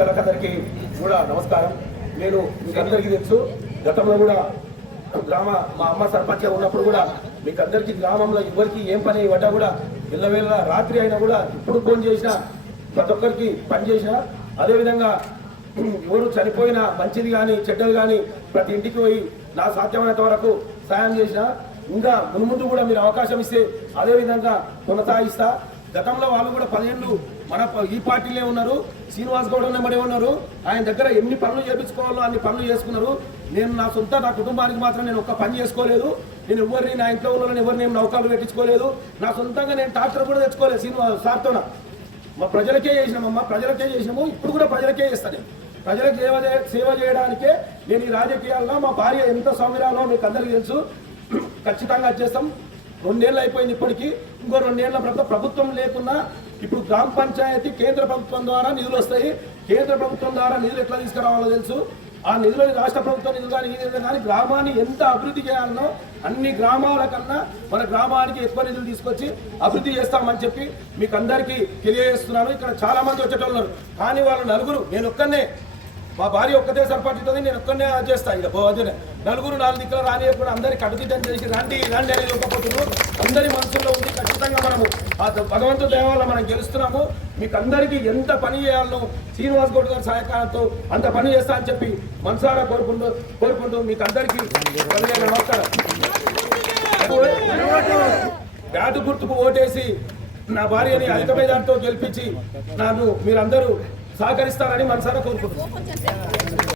పెద్దలకందరికీ కూడా నమస్కారం. నేను మీకు అందరికీ తెలుసు, గతంలో కూడా మా అమ్మ సర్పంచ్గా ఉన్నప్పుడు కూడా మీకు అందరికీ గ్రామంలో ఎవరికి ఏం పని ఇవ్వటా కూడా ఇళ్ళవేళ రాత్రి అయినా కూడా ఇప్పుడు ఫోన్ చేసినా ప్రతి ఒక్కరికి పని చేసినా, అదేవిధంగా ఎవరు చనిపోయినా మంచిది కానీ చెడ్డలు కానీ ప్రతి ఇంటికి పోయి నా సాధ్యమైనంత వరకు సాయం చేసిన, ఇంకా మున్ముందు కూడా మీరు అవకాశం ఇస్తే అదేవిధంగా కొనసాగిస్తా. గతంలో వాళ్ళు కూడా 10 ఏళ్ళు మన ఈ పార్టీలే ఉన్నారు, శ్రీనివాస్ గౌడ్ నెంబడే ఉన్నారు. ఆయన దగ్గర ఎన్ని పనులు చేయించుకోవాలో అన్ని పనులు చేసుకున్నారు. నేను నా కుటుంబానికి మాత్రం నేను ఒక్క పని చేసుకోలేదు. నేను ఎవరిని నా ఇంట్లో ఉన్న ఎవరిని నౌకలు పెట్టించుకోలేదు. నా సొంతంగా నేను ట్రాక్టర్ కూడా తెచ్చుకోలేదు. శ్రీనివాస్ సార్తో మా ప్రజలకే చేసినామమ్మా, ప్రజలకే చేసినాము, ఇప్పుడు కూడా ప్రజలకే చేస్తాను. ప్రజలకు సేవ చేయడానికే నేను ఈ రాజకీయాల్లో మా భార్య ఎంత సౌకర్యాలో మీకు అందరికీ తెలుసు. ఖచ్చితంగా చేస్తాం. 2 ఏళ్ళు అయిపోయింది, ఇప్పటికీ ఇంకో 2 ఏళ్ల ప్రభుత్వం లేకున్నా ఇప్పుడు గ్రామ పంచాయతీ కేంద్ర ప్రభుత్వం ద్వారా నిధులు వస్తాయి. కేంద్ర ప్రభుత్వం ద్వారా నిధులు ఎట్లా తీసుకురావాలో తెలుసు. ఆ నిధులు రాష్ట్ర ప్రభుత్వం నిధులు కానీ ఈ నిధులు కానీ గ్రామాన్ని ఎంత అభివృద్ధి చేయాలనో అన్ని గ్రామాల కన్నా మన గ్రామానికి ఎక్కువ నిధులు తీసుకొచ్చి అభివృద్ధి చేస్తామని చెప్పి మీకు అందరికీ తెలియజేస్తున్నాను. ఇక్కడ చాలా మంది వచ్చేటోళ్ళు కానీ వాళ్ళు నలుగురు, నేను ఒక్కనే, మా భార్య ఒక్కతే సరిపడుతుంది, నేను ఒక్కనే చేస్తాను. ఇక పోవద్దునే నలుగురు 4 దిక్కులు రానియకుండా అందరికి కట్టుదిట్టం చేసి రండి అనేది ఒక్కపోతున్నారు. అందరి మనసుల్లో ఉంది. ఖచ్చితంగా మనము ఆ భగవంతుడి దయ వల్ల మనం గెలుస్తున్నాము. మీకు అందరికీ ఎంత పని చేయాలనో శ్రీనివాస్ గౌడ్ గారి సహకారంతో అంత పని చేస్తా అని చెప్పి మనసారా కోరుకుంటూ మీకు అందరికీ నమస్కారం. బ్యాటు గుర్తుకు ఓటేసి నా భార్యని అధిక మెజార్టీతో గెలిపించి నన్ను మీరందరూ సహకరిస్తారని మనసారా కోరుకుంటున్నాను.